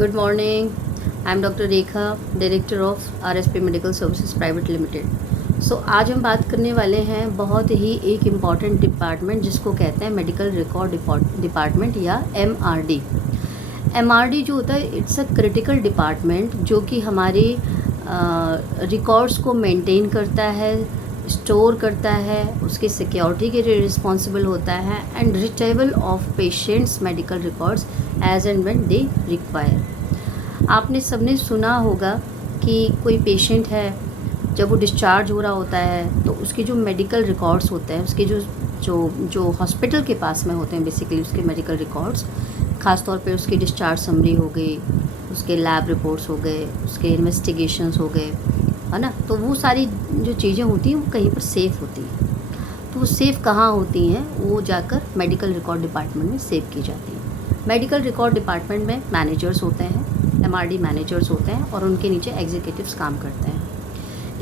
Good morning. I'm Dr. Rekha, Director of RSP Medical Services Private Limited. आज हम बात करने वाले हैं बहुत ही एक इम्पॉर्टेंट डिपार्टमेंट जिसको कहते हैं मेडिकल रिकॉर्ड डिपार्टमेंट या MRD। MRD जो होता है इट्स अ क्रिटिकल डिपार्टमेंट जो कि हमारे रिकॉर्ड्स को मेंटेन करता है, स्टोर करता है, उसकी सिक्योरिटी के लिए रिस्पॉन्सिबल होता है and retrieval of patients medical records as and when they require. आपने सबने सुना होगा कि कोई पेशेंट है, जब वो डिस्चार्ज हो रहा होता है तो उसके जो मेडिकल रिकॉर्ड्स होते हैं, उसके जो हॉस्पिटल के पास में होते हैं बेसिकली उसके मेडिकल रिकॉर्ड्स, ख़ास तौर पे उसकी डिस्चार्ज समरी हो गई, उसके लैब रिपोर्ट्स हो गए, उसके इन्वेस्टिगेशंस हो गए, है ना। तो वो सारी जो चीज़ें होती हैं वो कहीं पर सेफ़ होती हैं। तो वो सेफ़ कहाँ होती हैं? वो जाकर मेडिकल रिकॉर्ड डिपार्टमेंट में सेव की जाती हैं। मेडिकल रिकॉर्ड डिपार्टमेंट में मैनेजर्स होते हैं, MRD मैनेजर्स होते हैं और उनके नीचे एग्जीक्यूटिव्स काम करते हैं।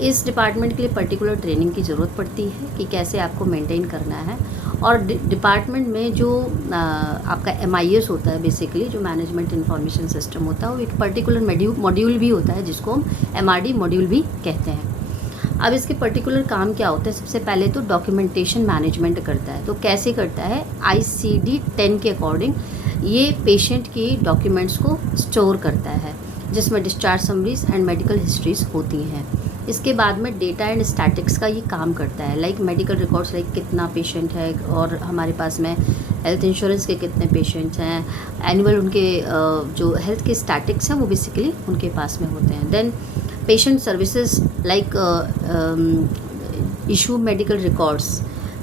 इस डिपार्टमेंट के लिए पर्टिकुलर ट्रेनिंग की ज़रूरत पड़ती है कि कैसे आपको मेंटेन करना है। और डिपार्टमेंट में जो आपका MIS होता है, बेसिकली जो मैनेजमेंट इंफॉर्मेशन सिस्टम होता है, वो एक पर्टिकुलर मॉड्यूल भी होता है जिसको हम MRD मॉड्यूल भी कहते हैं। अब इसके पर्टिकुलर काम क्या होता है? सबसे पहले तो डॉक्यूमेंटेशन मैनेजमेंट करता है। तो कैसे करता है? ICD-10 के अकॉर्डिंग ये पेशेंट की डॉक्यूमेंट्स को स्टोर करता है, जिसमें discharge summaries and medical histories होती हैं। इसके बाद में डेटा एंड स्टैटिक्स का ये काम करता है, लाइक मेडिकल रिकॉर्ड्स, लाइक कितना पेशेंट है और हमारे पास में हेल्थ इंश्योरेंस के कितने पेशेंट्स हैं, एनुअल उनके जो हेल्थ के स्टैटिक्स हैं वो बेसिकली उनके पास में होते हैं। Then patient services like issue medical records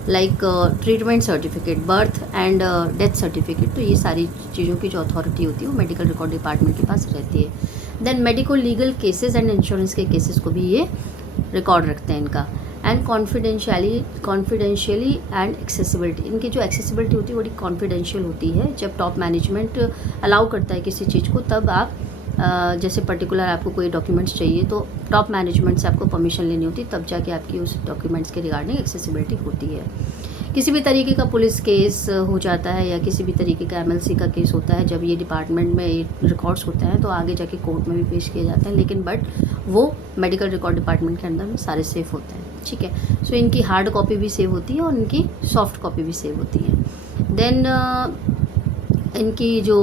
like treatment certificate, birth and death certificate. तो ये सारी चीज़ों की जो अथॉरिटी होती है वो मेडिकल रिकॉर्ड डिपार्टमेंट के पास रहती है। Then medico legal cases and insurance के केसेस को भी ये रिकॉर्ड रखते हैं इनका। एंड कॉन्फिडेंशियली एंड एक्सेसिबिलिटी, इनकी जो एक्सेसिबिलिटी होती है बड़ी कॉन्फिडेंशियल होती है। जब टॉप मैनेजमेंट अलाउ करता है किसी चीज़ को, तब आप जैसे पर्टिकुलर आपको कोई डॉक्यूमेंट्स चाहिए तो टॉप मैनेजमेंट से आपको परमिशन लेनी होती है, तब जाके आपकी उस डॉक्यूमेंट्स के रिगार्डिंग एक्सेसिबिलिटी होती है। किसी भी तरीके का पुलिस केस हो जाता है या किसी भी तरीके का MLC का केस होता है, जब ये डिपार्टमेंट में ये रिकॉर्ड्स होते हैं तो आगे जाके कोर्ट में भी पेश किए जाते हैं, लेकिन बट वो मेडिकल रिकॉर्ड डिपार्टमेंट के अंदर में सारे सेफ होते हैं। ठीक है, सो इनकी हार्ड कॉपी भी सेव होती है और इनकी सॉफ्ट कॉपी भी सेव होती है। देन इनकी जो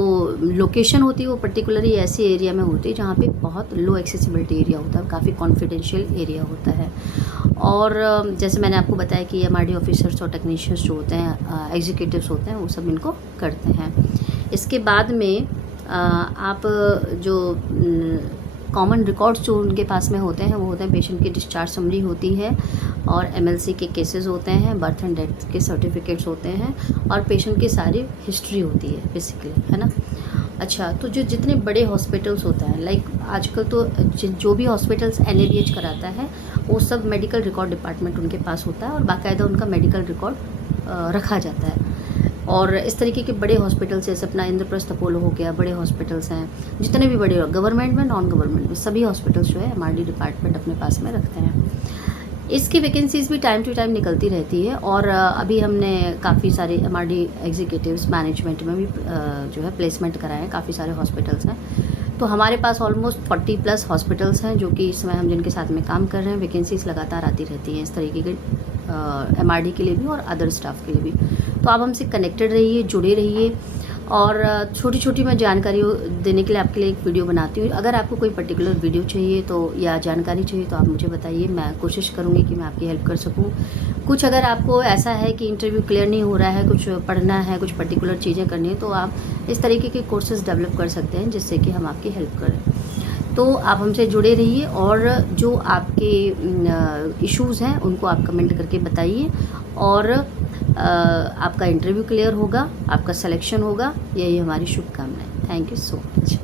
लोकेशन होती है वो पर्टिकुलरली ऐसे एरिया में होती है जहाँ पे बहुत लो एक्सेसिबिलिटी एरिया होता है, काफ़ी कॉन्फिडेंशियल एरिया होता है। और जैसे मैंने आपको बताया कि MRD ऑफिसर्स और टेक्नीशियंस जो होते हैं, एग्जीक्यूटिव्स होते हैं, वो सब इनको करते हैं। इसके बाद में आप जो कॉमन रिकॉर्ड्स जो उनके पास में होते हैं वो होते हैं पेशेंट की डिस्चार्ज समरी होती है और MLC के केसेस होते हैं, बर्थ एंड डेथ के सर्टिफिकेट्स होते हैं और पेशेंट की सारी हिस्ट्री होती है बेसिकली, है ना। अच्छा, तो जो जितने बड़े हॉस्पिटल्स होते हैं, लाइक आजकल तो जो भी हॉस्पिटल्स NABH कराता है वो सब मेडिकल रिकॉर्ड डिपार्टमेंट उनके पास होता है और बाकायदा उनका मेडिकल रिकॉर्ड रखा जाता है। और इस तरीके के बड़े हॉस्पिटल्स जैसे अपना इंद्रप्रस्थ अपोलो हो गया, बड़े हॉस्पिटल्स हैं, जितने भी बड़े गवर्नमेंट में, नॉन गवर्नमेंट में, सभी हॉस्पिटल्स जो है MRD डिपार्टमेंट अपने पास में रखते हैं। इसकी वैकेंसीज़ भी टाइम टू टाइम निकलती रहती है और अभी हमने काफ़ी सारे MRD एग्जीक्यूटिव्स मैनेजमेंट में भी जो है प्लेसमेंट कराए हैं, काफ़ी सारे हॉस्पिटल्स हैं। तो हमारे पास ऑलमोस्ट 40+ हॉस्पिटल्स हैं जो कि इस समय हम जिनके साथ में काम कर रहे हैं। वैकेंसीज़ लगातार आती रहती हैं इस तरीके के MRD के लिए भी और अदर स्टाफ के लिए भी। तो आप हमसे कनेक्टेड रहिए, जुड़े रहिए और छोटी छोटी मैं जानकारी देने के लिए आपके लिए एक वीडियो बनाती हूँ। अगर आपको कोई पर्टिकुलर वीडियो चाहिए तो या जानकारी चाहिए तो आप मुझे बताइए, मैं कोशिश करूँगी कि मैं आपकी हेल्प कर सकूँ। कुछ अगर आपको ऐसा है कि इंटरव्यू क्लियर नहीं हो रहा है, कुछ पढ़ना है, कुछ पर्टिकुलर चीज़ें करनी है, तो आप इस तरीके के कोर्सेज़ डेवलप कर सकते हैं जिससे कि हम आपकी हेल्प करें। तो आप हमसे जुड़े रहिए और जो आपके इश्यूज़ हैं उनको आप कमेंट करके बताइए और आपका इंटरव्यू क्लियर होगा, आपका सिलेक्शन होगा, यही हमारी शुभकामनाएं। Thank you so much.